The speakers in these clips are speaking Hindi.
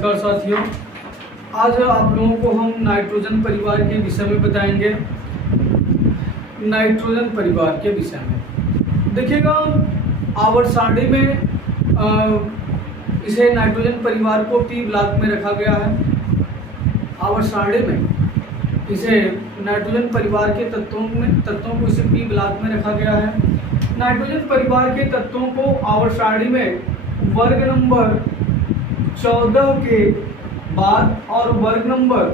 नमस्कार साथियों, आज आप लोगों को हम नाइट्रोजन परिवार के विषय में बताएंगे। नाइट्रोजन परिवार के विषय में देखिएगा, आवर्त सारणी में इसे नाइट्रोजन परिवार को पी ब्लॉक में रखा गया है। आवर्त सारणी में इसे नाइट्रोजन परिवार के तत्वों को इसे पी ब्लॉक में रखा गया है। नाइट्रोजन परिवार के तत्वों को आवर्त सारणी में वर्ग नंबर 14 के बाद और वर्ग नंबर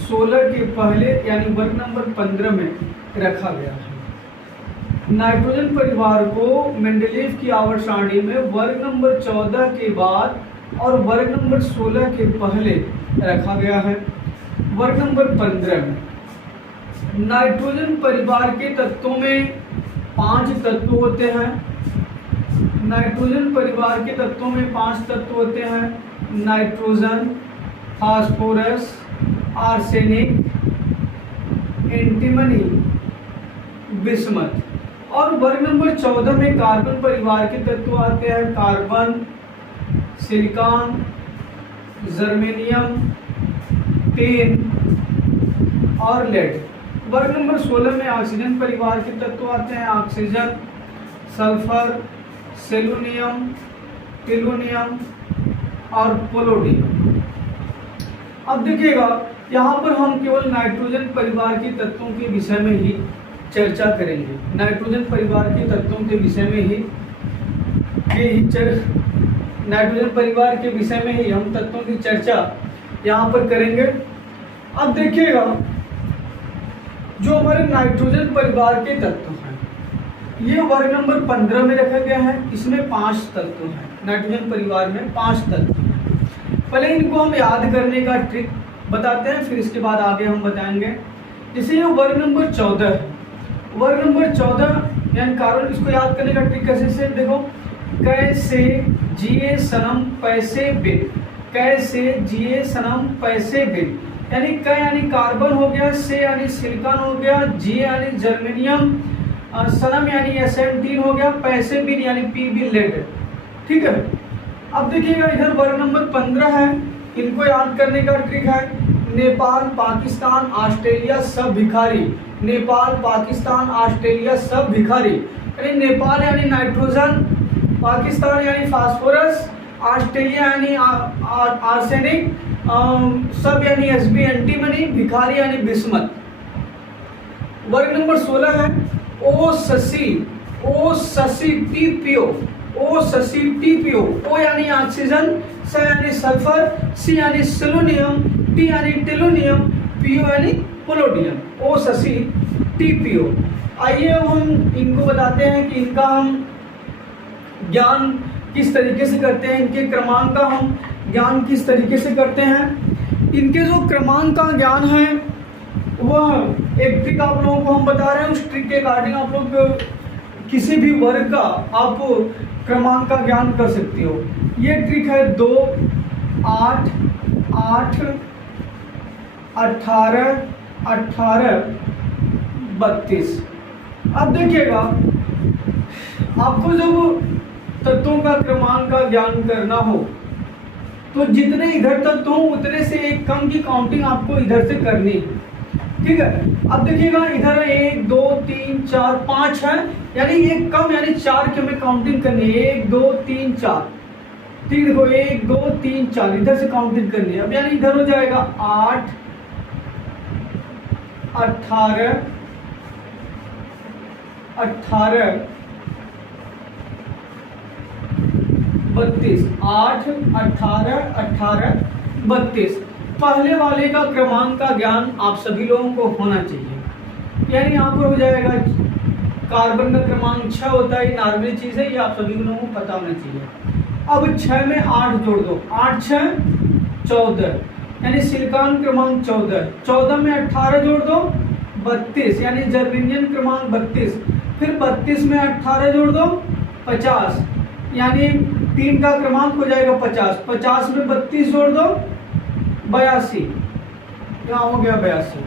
16 के पहले यानी वर्ग नंबर 15 में रखा गया है। नाइट्रोजन परिवार को मेंडलीव की आवर्त सारणी में वर्ग नंबर 14 के बाद और वर्ग नंबर 16 के पहले रखा गया है। वर्ग नंबर 15 में नाइट्रोजन परिवार के तत्वों में 5 तत्व होते हैं। नाइट्रोजन परिवार के तत्वों में 5 तत्व होते हैं: nitrogen, phosphorus, arsenic, antimony, bismuth. और वर्ग नंबर 14 में कार्बन परिवार के तत्व आते हैं: कार्बन, सिलिकॉन, जर्मेनियम, टिन और लेड। वर्ग नंबर 16 में ऑक्सीजन परिवार के तत्व आते हैं: ऑक्सीजन, सल्फर, सेलुनियम, टेलुनियम और पोलोडियम। अब देखिएगा, यहाँ पर हम केवल नाइट्रोजन परिवार के तत्वों के विषय में ही चर्चा करेंगे। नाइट्रोजन परिवार के तत्वों के विषय में ही नाइट्रोजन परिवार के विषय में ही हम तत्वों की चर्चा यहाँ पर करेंगे। अब देखिएगा, जो हमारे नाइट्रोजन परिवार के तत्व हैं, ये वर्ग नंबर 15 में रखा गया है। इसमें 5 तत्व हैं। नाइट्रोजन परिवार में 5 तत्व हैं। पहले इनको हम याद करने का ट्रिक बताते हैं, फिर इसके बाद आगे हम बताएंगे। जैसे ये वर्ग नंबर 14 है। वर्ग नंबर 14 यानी कार्बन, इसको याद करने का ट्रिक कैसे से देखो, कैसे जिए सनम पैसे बिन, कैसे जिए सनम पैसे बिन। यानी क यानी कार्बन हो गया, से यानी सिलिकॉन हो गया, जी यानी जर्मेनियम, सनम यानी SN3 हो गया, पैसे बिन यानी PB लेड। ठीक है। अब देखिएगा, इधर वर्ग नंबर 15 है। इनको याद करने का ट्रिक है: नेपाल, पाकिस्तान, ऑस्ट्रेलिया सब भिखारी। नेपाल, पाकिस्तान, ऑस्ट्रेलिया सब भिखारी। यानी नेपाल यानी नाइट्रोजन, पाकिस्तान यानी फास्फोरस, ऑस्ट्रेलिया यानी आर्सेनिक, सब यानी SB एंटीमनी, भिखारी यानी बिस्मथ। वर्ग नंबर 16 है ओ शशि TPO, ओ शशि TPO। ओ यानी ऑक्सीजन, स यानी सल्फर, सी यानी सेलुनियम, टी यानी टेलुनियम, PO यानी पोलोडियम। ओ शशि TPO। आइए अब हम इनको बताते हैं कि इनका हम ज्ञान किस तरीके से करते हैं, इनके क्रमांक का हम ज्ञान किस तरीके से करते हैं। इनके जो क्रमांक का ज्ञान है वह एक ट्रिक आप लोगों को हम बता रहे हैं। उस ट्रिक के अकॉर्डिंग आप लोग किसी भी वर्ग का आप क्रमांक का ज्ञान कर सकते हो। ये ट्रिक है 2, 8, 8, 18, 18, 32। अब देखिएगा, आपको जब तत्वों का क्रमांक का ज्ञान करना हो तो जितने इधर तत्व हो उतने से एक कम की काउंटिंग आपको इधर से करनी है। ठीक है। अब देखिएगा, इधर 1, 2, 3, 4, 5 है, यानी एक कम यानी 4 की हमें काउंटिंग करनी है। 1, 2, 3, 4। ठीक, देखो 1, 2, 3, 4 इधर से काउंटिंग करनी है। अब यानी इधर हो जाएगा 8, 18, 18, 32। 8, 18, 18, 32। पहले वाले का क्रमांक का ज्ञान आप सभी लोगों को होना चाहिए। यानी यहाँ पर हो जाएगा, कार्बन का क्रमांक 6 होता है, नॉर्मल चीज़ है, ये आप सभी लोगों को पता होना चाहिए। अब 6 में 8 जोड़ दो, 8, 6, 14, यानी सिलिकॉन क्रमांक 14। 14 में 18 जोड़ दो, 32, यानी जर्मेनियम क्रमांक 32। फिर 32 में 18 जोड़ दो, 50, यानी 3 का क्रमांक हो जाएगा 50। 50 में 32 जोड़ दो, 82, यहाँ हो गया 82।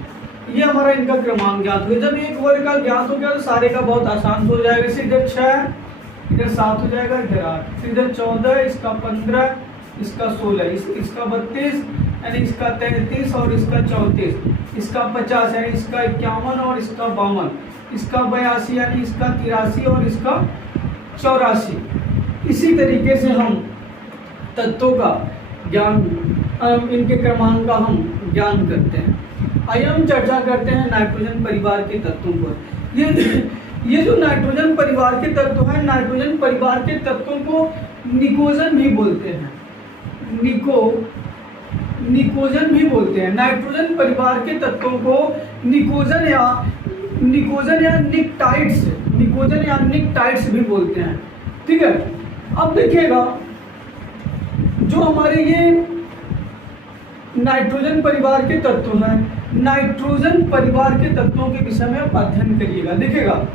ये हमारा इनका क्रमांक ज्ञात हो गया। जब एक वर्ग का ज्ञात हो गया तो सारे का बहुत आसान हो जाएगा। इसे इधर 6, इधर 7 हो जाएगा, इधर 8, इधर 14, इसका 15, इसका 16, इसका 32 यानी इसका 33 और इसका 34, इसका 50 यानी इसका 51 और इसका 52, इसका 82 यानी इसका 83 और इसका 84। इसी तरीके से हम तत्वों का ज्ञान, इनके क्रमांक का हम ज्ञान करते हैं। आइए हम चर्चा करते हैं नाइट्रोजन परिवार के तत्वों पर। ये जो नाइट्रोजन परिवार के तत्व हैं, नाइट्रोजन परिवार के तत्वों को निकोजन भी बोलते हैं। निकोजन भी बोलते हैं। नाइट्रोजन परिवार के तत्वों को निकोजन या निकटाइड्स भी बोलते हैं। ठीक है, अब देखिएगा जो हमारे ये नाइट्रोजन परिवार के तत्व हैं, नाइट्रोजन परिवार के तत्वों के विषय में आप अध्ययन करिएगा। देखिएगा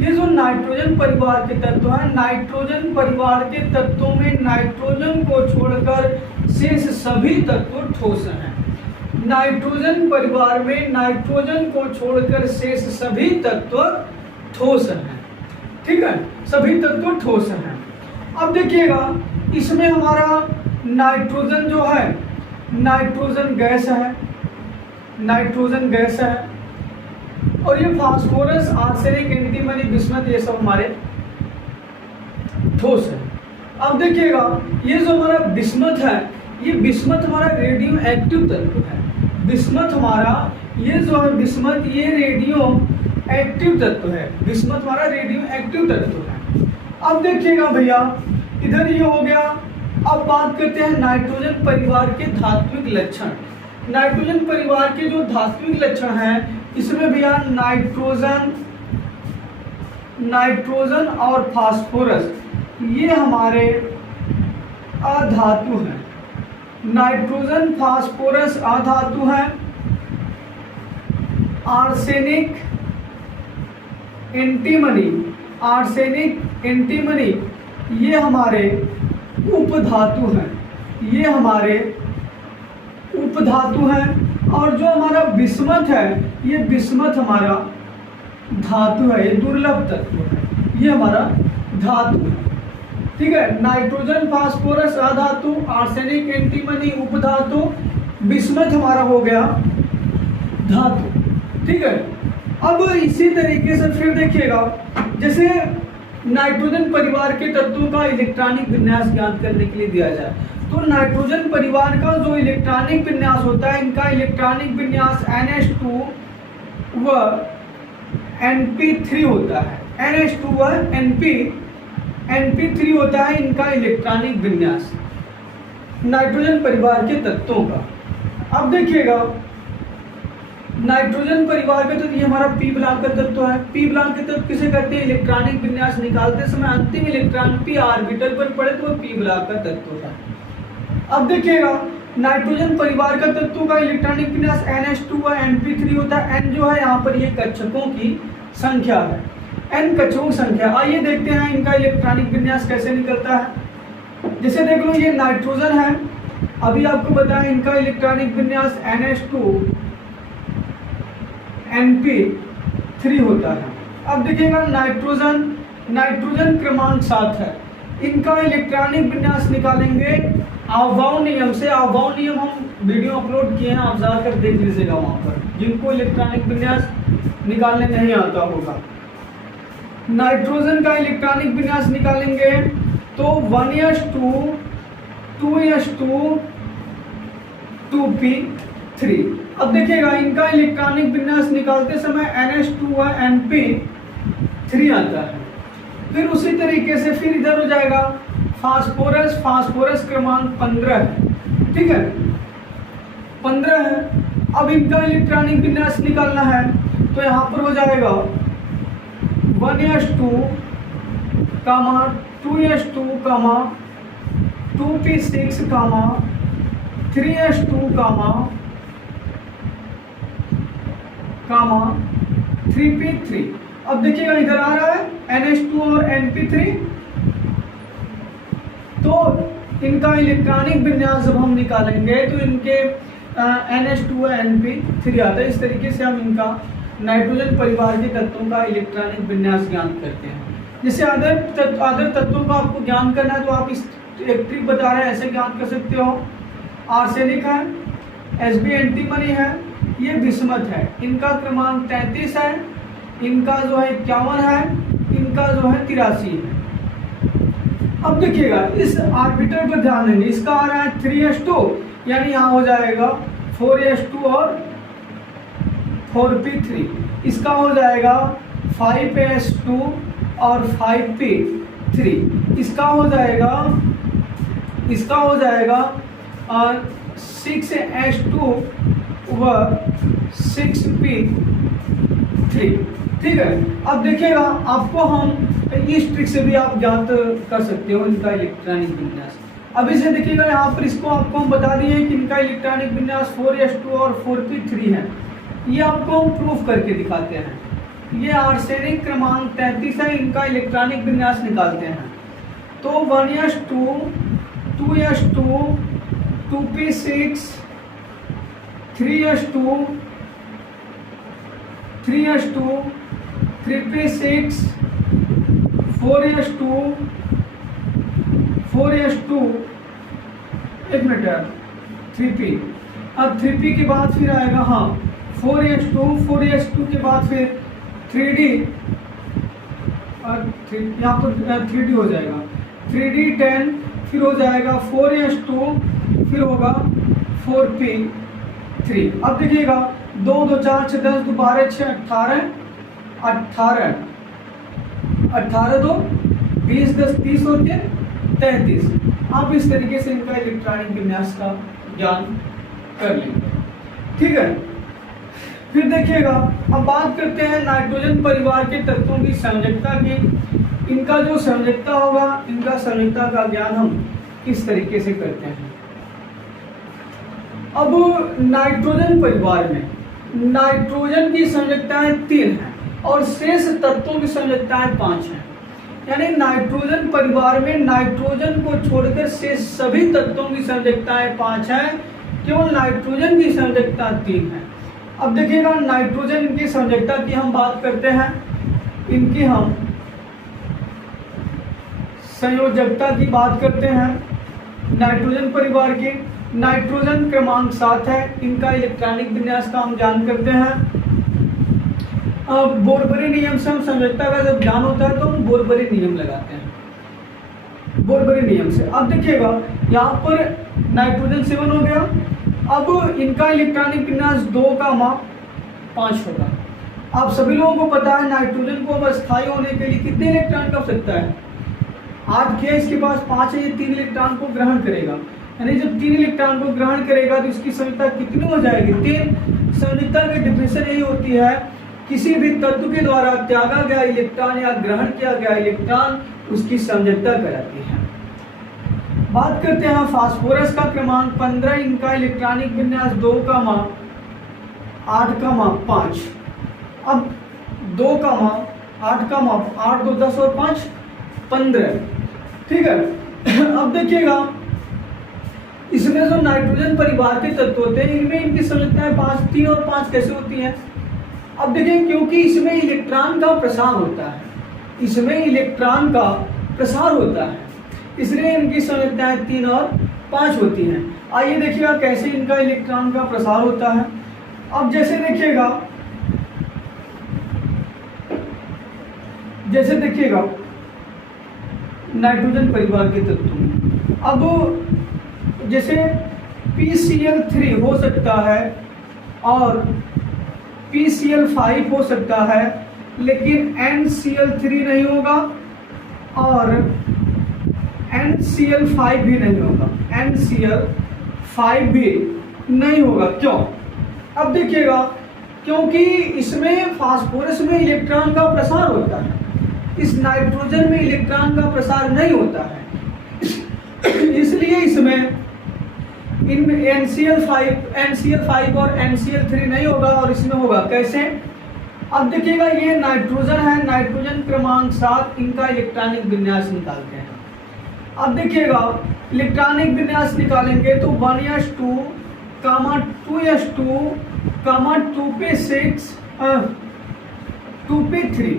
ये जो नाइट्रोजन परिवार के तत्व हैं, नाइट्रोजन परिवार के तत्वों में नाइट्रोजन को छोड़कर शेष सभी तत्व ठोस हैं। नाइट्रोजन परिवार में नाइट्रोजन को छोड़कर शेष सभी तत्व ठोस हैं। ठीक है, सभी तत्व ठोस हैं। अब देखिएगा इसमें हमारा नाइट्रोजन जो है, नाइट्रोजन गैस है और ये फास्फोरस, आर्सेनिक, एंटीमनी, बिस्मथ, ये सब हमारे ठोस है। अब देखिएगा ये जो हमारा बिस्मथ है, ये बिस्मथ हमारा रेडियो एक्टिव तत्व है। बिस्मथ हमारा ये जो है बिस्मथ, ये रेडियो एक्टिव तत्व है। बिस्मथ हमारा रेडियो एक्टिव तत्व है। अब देखिएगा भैया इधर ये हो गया। अब बात करते हैं नाइट्रोजन परिवार के धात्विक लक्षण। नाइट्रोजन परिवार के जो धात्विक लक्षण हैं, इसमें भैया नाइट्रोजन और फास्फोरस ये हमारे अधातु हैं। नाइट्रोजन, फास्फोरस अधातु हैं। आर्सेनिक, एंटीमनी ये हमारे उपधातु हैं। और जो हमारा बिस्मथ है, ये बिस्मथ हमारा धातु है, ये दुर्लभ तत्व है, ये हमारा धातु है। ठीक है, नाइट्रोजन, फास्फोरस अधातु, आर्सेनिक, एंटीमनी उपधातु, बिस्मथ हमारा हो गया धातु। ठीक है, अब इसी तरीके से फिर देखिएगा जैसे नाइट्रोजन परिवार के तत्वों का इलेक्ट्रॉनिक विन्यास ज्ञात करने के लिए दिया जाए, तो नाइट्रोजन परिवार का जो इलेक्ट्रॉनिक विन्यास होता है, इनका इलेक्ट्रॉनिक विन्यास NH2 व NP3 होता है। NH2 व NP3 होता है इनका इलेक्ट्रॉनिक विन्यास नाइट्रोजन परिवार के तत्वों का। अब देखिएगा नाइट्रोजन परिवार का तत्व, ये हमारा पी ब्लॉक का तत्व है। पी ब्लॉक के तत्व किसे कहते हैं? इलेक्ट्रॉनिक विन्यास निकालते समय अंतिम इलेक्ट्रॉन पी ऑर्बिटल पर पड़े तो वो पी ब्लॉक का तत्व है। अब देखिएगा नाइट्रोजन परिवार का तत्व का इलेक्ट्रॉनिक विन्यास NH2 व NP3 होता है। N जो है यहाँ पर ये कक्षकों की संख्या है, N कक्षकों की संख्या। आइए देखते हैं इनका इलेक्ट्रॉनिक विन्यास कैसे निकलता है। जैसे देख लो ये नाइट्रोजन है, अभी आपको बताया इनका इलेक्ट्रॉनिक विन्यास NH2 NP3 होता है। अब देखिएगा नाइट्रोजन क्रमांक 7 है, इनका इलेक्ट्रॉनिक विन्यास निकालेंगे आवाव नियम से। आवाव नियम हम वीडियो अपलोड किए हैं, आप जाकर देख लीजिएगा वहां पर, जिनको इलेक्ट्रॉनिक विन्यास निकालने नहीं आता होगा। नाइट्रोजन का इलेक्ट्रॉनिक विन्यास निकालेंगे तो 1s2 2s2 2p3। अब देखिएगा इनका इलेक्ट्रॉनिक विन्यास निकालते समय NH2 व NP3 आता है। फिर उसी तरीके से फिर इधर हो जाएगा फास्फोरस क्रमांक 15 है। ठीक है, 15 है। अब इनका इलेक्ट्रॉनिक विन्यास निकालना है तो यहाँ पर हो जाएगा 1s2 2s2 2p6 3s2 3p3। अब देखिएगा इधर आ रहा है NH2 और NP3, तो इनका इलेक्ट्रॉनिक विन्यास जब हम निकालेंगे तो इनके NH2 और NP3 आता है। इस तरीके से हम इनका नाइट्रोजन परिवार के तत्वों का इलेक्ट्रॉनिक विन्यास ज्ञात करते हैं। जैसे अदर तत्वों का आपको ज्ञान करना है तो आप एक ट्रिक बता रहे हैं, ऐसे ज्ञात कर सकते हो। आर्सेनिक है, Sb एंटीमनी है, ये बिस्मथ है, इनका क्रमांक 33 है, इनका जो है 51 है, इनका जो है 83 है। अब देखिएगा इस आर्बिटर पर ध्यान देंगे, इसका आ रहा है 3s2, यानी यहाँ हो जाएगा 4s2 और 4p3, इसका हो जाएगा 5s2 और 5p3, इसका हो जाएगा 6s2 व 6p3। ठीक है, अब देखिएगा आपको हम इस ट्रिक से भी आप ज्ञात कर सकते हो इनका इलेक्ट्रॉनिक विन्यास। अब इसे देखिएगा यहाँ पर, इसको आपको हम बता दिए कि इनका इलेक्ट्रॉनिक विन्यास 4s2 और 4p3 है। ये आपको हम प्रूफ करके दिखाते हैं। ये आर्सेनिक क्रमांक 33 है, इनका इलेक्ट्रॉनिक विन्यास निकालते हैं। तो 1s2, 2s2, 2p6, 3s2, 3s2, 3p6, 4s2, 4s2, एक मिनट यार, 3p, अब 3p के बाद फिर आएगा, हाँ 4s2, 4s2 के बाद फिर 3d, और यहाँ पर 3d हो जाएगा, 3d10, फिर हो जाएगा 4s2, फिर होगा 4p3। अब देखिएगा 2 2 4 6 10 2 12 6 18 18 18 2 20 10 30 होते हैं 33। आप इस तरीके से इनका इलेक्ट्रॉनिक विन्यास का ज्ञान कर लेंगे। ठीक है, फिर देखिएगा अब बात करते हैं नाइट्रोजन परिवार के तत्वों की संयोजकता की। इनका जो संयोजकता होगा, इनका संयोजकता का ज्ञान हम किस तरीके से करते हैं। अब नाइट्रोजन परिवार में नाइट्रोजन की संयोजकताएं 3 हैं और शेष तत्वों की संयोजकताएं 5 हैं। यानी नाइट्रोजन परिवार में नाइट्रोजन को छोड़कर शेष सभी तत्वों की संयोजकताएं 5 हैं, केवल नाइट्रोजन की संयोजकता 3 है। अब देखिएगा नाइट्रोजन की संयोजकता की हम बात करते हैं, इनकी हम संयोजकता की बात करते हैं नाइट्रोजन परिवार की। नाइट्रोजन क्रमांक 7 है, इनका इलेक्ट्रॉनिक विन्यास का हम जान करते हैं। बोरबरी नियम से हम संयोजकता का जब ज्ञान होता है तो हम बोरबरी नियम लगाते हैं, बोरबरी नियम से। अब देखिएगा यहाँ पर नाइट्रोजन 7 हो गया। अब इनका इलेक्ट्रॉनिक विन्यास 2,5 होगा। आप सभी लोगों को पता है नाइट्रोजन को अब स्थायी होने के लिए कितने इलेक्ट्रॉन का आवश्यकता है? 8 के, इसके पास 5 है, ये 3 इलेक्ट्रॉन को ग्रहण करेगा। यानी जब 3 इलेक्ट्रॉन को ग्रहण करेगा तो इसकी संयोजकता कितनी हो जाएगी? 3। संयोजकता की डेफिनेशन यही होती है, किसी भी तत्व के द्वारा त्यागा गया इलेक्ट्रॉन या ग्रहण किया गया इलेक्ट्रॉन उसकी संयोजकता कहलाती है। बात करते हैं फास्फोरस का क्रमांक 15, इनका इलेक्ट्रॉनिक विन्यास 2,8,5। अब 2,8,8 2 10 और 5 15। ठीक है, अब देखिएगा इसमें जो नाइट्रोजन परिवार के तत्व होते हैं इनमें इनकी संयोजकताएं 5, 3 और 5 कैसे होती हैं? अब देखिए, क्योंकि इसमें इलेक्ट्रॉन का प्रसार होता है, इसमें इलेक्ट्रॉन का प्रसार होता है, इसलिए इनकी संयोजकताएं 3 और 5 होती हैं। आइए देखिएगा कैसे इनका इलेक्ट्रॉन का प्रसार होता है। अब जैसे देखिएगा नाइट्रोजन परिवार के तत्वों में, अब जैसे PCl3 हो सकता है और PCl5 हो सकता है, लेकिन NCl3 नहीं होगा और NCl5 भी नहीं होगा, NCl5 भी नहीं होगा। क्यों? अब देखिएगा, क्योंकि इसमें फास्फोरस में इलेक्ट्रॉन का प्रसार होता है, इस नाइट्रोजन में इलेक्ट्रॉन का प्रसार नहीं होता है, इसलिए इसमें इनमें NCl5 और NCl3 नहीं होगा और इसमें होगा। कैसे? अब देखिएगा ये नाइट्रोजन है, नाइट्रोजन क्रमांक 7, इनका इलेक्ट्रॉनिक विन्यास निकालते हैं। अब देखिएगा इलेक्ट्रॉनिक विन्यास निकालेंगे तो 1s2, 2s2, 2p6, 2p3,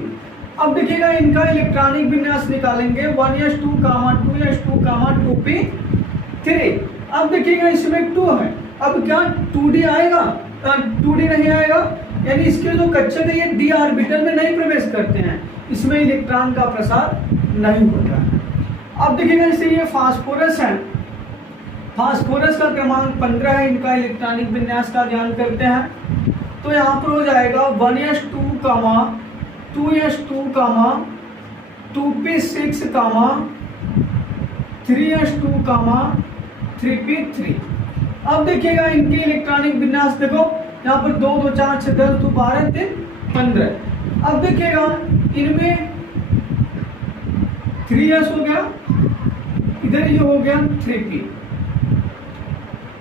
अब देखिएगा इनका इलेक्ट्रॉनिक विन्यास निकालेंगे 1s2, 2s2, 2p3। अब देखिएगा इसमें 2 है, अब क्या 2d आएगा? 2d नहीं आएगा, यानी इसके जो कक्षक है ये d ऑर्बिटल में नहीं प्रवेश करते हैं, इसमें इलेक्ट्रॉन का प्रसार नहीं होता है। अब देखिएगा जैसे ये फास्फोरस है, फास्फोरस का क्रमांक 15 है, इनका इलेक्ट्रॉनिक विन्यास का ध्यान करते हैं तो यहाँ पर हो जाएगा 1s2, 2s2, 2p6, 3s2, 3p3। अब देखिएगा इनके इलेक्ट्रॉनिक विन्यास देखो, यहाँ पर 2 2 4 6 10 2 12 3 15। अब देखिएगा इनमें 3s हो गया, इधर ये हो गया 3p।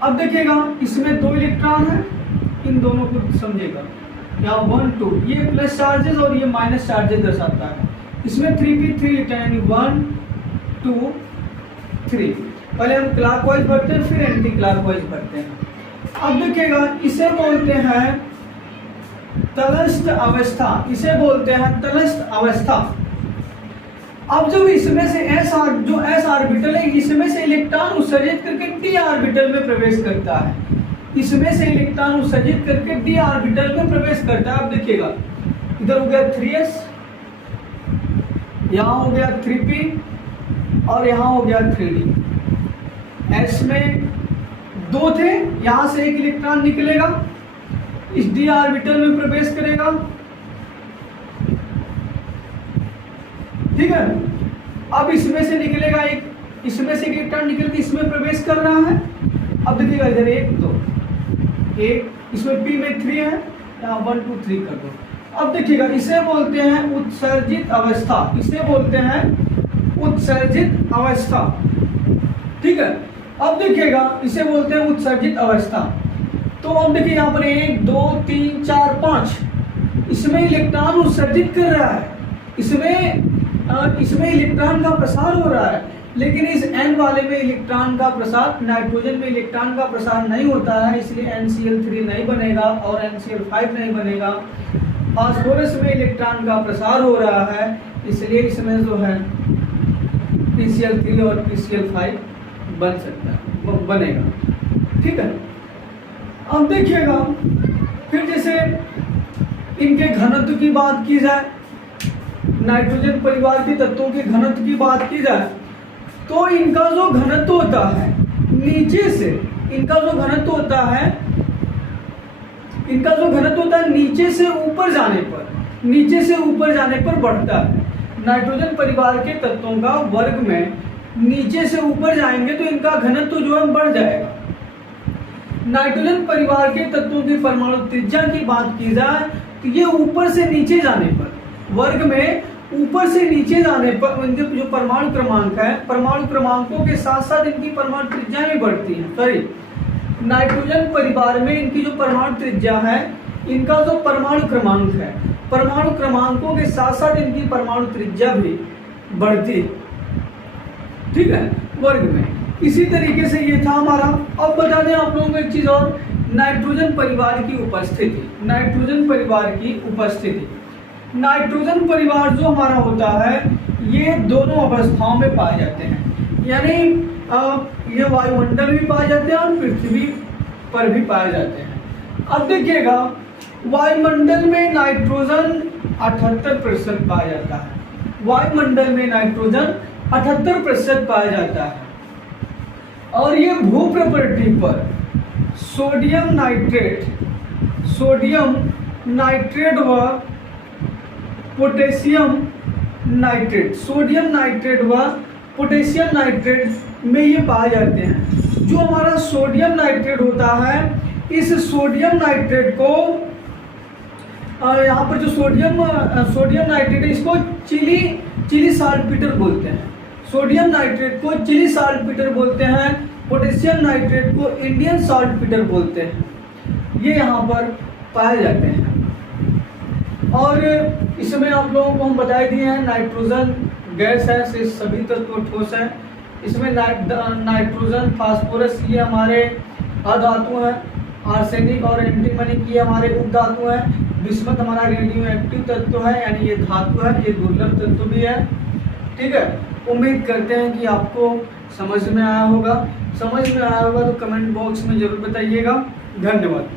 अब देखिएगा इसमें 2 इलेक्ट्रॉन है, इन दोनों को समझेगा, यहाँ 1 2 ये प्लस चार्जेस और ये माइनस चार्जेस दर्शाता है। इसमें 3p3 इलेक्ट्रॉन यानी 1 2 3। पहले हम क्लॉकवाइज बढ़ते हैं फिर एंटी क्लॉकवाइज बढ़ते हैं। अब देखिएगा इसे बोलते हैं तटस्थ अवस्था, इसे बोलते हैं तटस्थ अवस्था। अब जब इसमें से जो s ऑर्बिटल है इसमें से इलेक्ट्रॉन उत्सर्जित करके d ऑर्बिटल में प्रवेश करता है, इसमें से इलेक्ट्रॉन उत्सर्जित करके d ऑर्बिटल में प्रवेश करता है। अब देखिएगा इधर हो गया 3s, यहाँ हो गया 3p और यहाँ हो गया 3d। s में 2 थे, यहाँ से एक इलेक्ट्रॉन निकलेगा, इस d ऑर्बिटल में प्रवेश करेगा, ठीक है। अब इसमें से निकलेगा एक, इसमें से एक इलेक्ट्रॉन निकल के इसमें प्रवेश कर रहा है। अब देखिएगा इधर 1 2 1, इसमें p में 3 है, यहाँ 1 2 3 कर दो। अब देखिएगा इसे बोलते हैं उत्सर्जित अवस्था, इसे बोलते हैं उत्सर्जित अवस्था, ठीक है। अब देखिएगा इसे बोलते हैं उत्सर्जित अवस्था। तो अब देखिए यहाँ पर 1 2 3 4 5, इसमें इलेक्ट्रॉन उत्सर्जित कर रहा है, इसमें इलेक्ट्रॉन का प्रसार हो रहा है, लेकिन इस n वाले में इलेक्ट्रॉन का प्रसार, नाइट्रोजन में इलेक्ट्रॉन का प्रसार नहीं होता है, इसलिए NCl3 नहीं बनेगा और NCl5 नहीं बनेगा। फास्फोरस में इलेक्ट्रॉन का प्रसार हो रहा है, इसलिए इसमें जो है PCl3 और PCl5 बन सकता है, बनेगा, ठीक है। अब देखिएगा फिर जैसे इनके घनत्व की बात की जाए, नाइट्रोजन परिवार के तत्वों के घनत्व की बात की जाए तो इनका जो घनत्व होता है नीचे से, इनका जो घनत्व होता है नीचे से ऊपर जाने पर बढ़ता है। नाइट्रोजन परिवार के तत्वों का वर्ग में नीचे से ऊपर जाएंगे तो इनका घनत्व जो है बढ़ जाएगा। नाइट्रोजन परिवार के तत्वों की परमाणु त्रिज्या की बात की जाए तो ये ऊपर से नीचे जाने पर, वर्ग में ऊपर से नीचे जाने पर इनके जो परमाणु क्रमांक है, परमाणु क्रमांकों के साथ साथ इनकी परमाणु त्रिज्या भी बढ़ती है। सॉरी, नाइट्रोजन परिवार में इनकी जो परमाणु त्रिज्या है, इनका जो परमाणु क्रमांक है, परमाणु क्रमांकों के साथ साथ इनकी परमाणु त्रिज्या भी बढ़ती है, ठीक है, वर्ग में। इसी तरीके से ये था हमारा। अब बता दें आप लोगों को एक चीज और, नाइट्रोजन परिवार की उपस्थिति, नाइट्रोजन परिवार की उपस्थिति। नाइट्रोजन परिवार जो हमारा होता है ये दोनों अवस्थाओं में पाए जाते हैं, यानी ये वायुमंडल भी पाए जाते हैं और पृथ्वी पर भी पाए जाते हैं। अब देखिएगा वायुमंडल में नाइट्रोजन 78% पाया जाता है, वायुमंडल में नाइट्रोजन 78% पाया जाता है। और ये भूप्रकृति पर सोडियम नाइट्रेट व पोटेशियम नाइट्रेट, सोडियम नाइट्रेट व पोटेशियम नाइट्रेट में ये पाए जाते हैं। जो हमारा सोडियम नाइट्रेट होता है, इस सोडियम नाइट्रेट को यहाँ पर जो सोडियम नाइट्रेट है इसको चिली साल्टपीटर बोलते हैं, सोडियम नाइट्रेट को चिली साल्टपीटर बोलते हैं, पोटेशियम नाइट्रेट को इंडियन साल्टपीटर बोलते हैं। ये यहाँ पर पाए जाते हैं। और इसमें आप लोगों को हम बता दिए हैं नाइट्रोजन गैस है, सभी तत्व ठोस है। इसमें नाइट्रोजन, फास्फोरस ये हमारे अधातु हैं, आर्सेनिक और एंटीमनी ये हमारे उपधातु हैं। बिस्मथ हमारा रेडियो एक्टिव तत्व है, यानी ये धातु है, ये दुर्लभ तत्व भी है। ठीक है, उम्मीद करते हैं कि आपको समझ में आया होगा। समझ में आया होगा तो कमेंट बॉक्स में जरूर बताइएगा। धन्यवाद।